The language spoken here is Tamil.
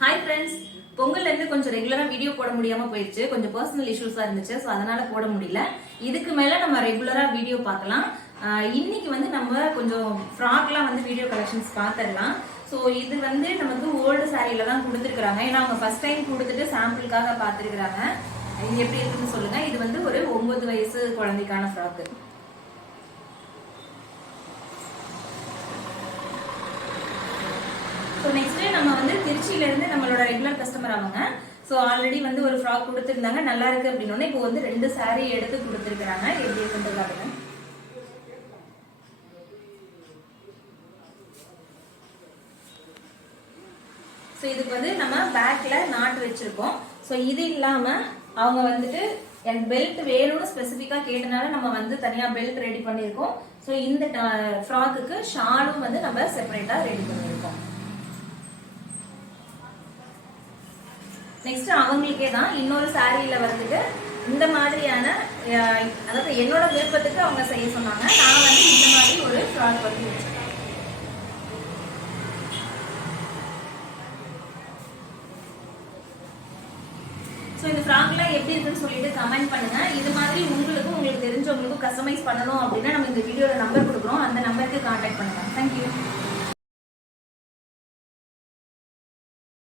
ஹாய் ஃப்ரெண்ட்ஸ், பொங்கல்ல இருந்து கொஞ்சம் ரெகுலரா வீடியோ போட முடியாம போயிடுச்சு. கொஞ்சம் பர்சனல் இஷ்யூஸா இருந்துச்சு. ஸோ அதனால போட முடியல. இதுக்கு மேல நம்ம ரெகுலரா வீடியோ பார்க்கலாம். இன்னைக்கு வந்து நம்ம கொஞ்சம் ஃப்ராக்லாம் வந்து வீடியோ கலெக்ஷன்ஸ் பார்த்துடலாம். ஸோ இது வந்து நமக்கு ஓல்டு சாரியில தான் கொடுத்துருக்காங்க. ஏன்னா அவங்க ஃபர்ஸ்ட் டைம் கொடுத்துட்டு சாம்பிளுக்காக பார்த்துருக்காங்க. இது எப்படி இருக்குன்னு சொல்லுங்க. இது வந்து ஒரு 9 வயசு குழந்தைக்கான ஃப்ராக். ஸோ நெக்ஸ்ட் நம்ம வந்து திருச்சியில இருந்து நம்மளோட ரெகுலர் கஸ்டமர் அவங்க. ஸோ ஆல்ரெடி வந்து ஒரு ஃப்ராக் கொடுத்துருந்தாங்க, நல்லா இருக்கு அப்படின்னு. இப்போ வந்து 2 சாரி எடுத்து கொடுத்துருக்காங்க. எப்படி இருக்குன்றது பாருங்க. ஸோ இதுக்கு வந்து நம்ம பேக்ல நாட் வச்சிருக்கோம். ஸோ இது இல்லாம அவங்க வந்துட்டு எனக்கு பெல்ட் வேணும்னு ஸ்பெசிஃபிக்கா கேட்டனால நம்ம வந்து தனியா பெல்ட் ரெடி பண்ணியிருக்கோம். ஸோ இந்த ஃப்ராக்குக்கு ஷாலும் வந்து நம்ம செப்பரேட்டா ரெடி பண்ணியிருக்கோம். நெக்ஸ்ட் அவங்களுக்கே தான் இன்னொரு சாரியில வந்துட்டு இந்த மாதிரியான, அதாவது என்னோட விருப்பத்துக்கு அவங்க செய்ய சொன்னாங்க. நான் வந்து இந்த மாதிரி ஒரு ஃப்ராக் பண்ணி வச்சிருக்கேன். ஸோ இந்த ஃப்ராக்லாம் எப்படி இருக்குன்னு சொல்லிட்டு கமெண்ட் பண்ணுங்க. இது மாதிரி உங்களுக்கு தெரிஞ்சவங்களுக்கும் கஸ்டமைஸ் பண்ணணும் அப்படின்னா நம்ம இந்த வீடியோல நம்பர் கொடுக்குறோம். அந்த நம்பருக்கு கான்டாக்ட் பண்ணுங்க. தேங்க்யூ.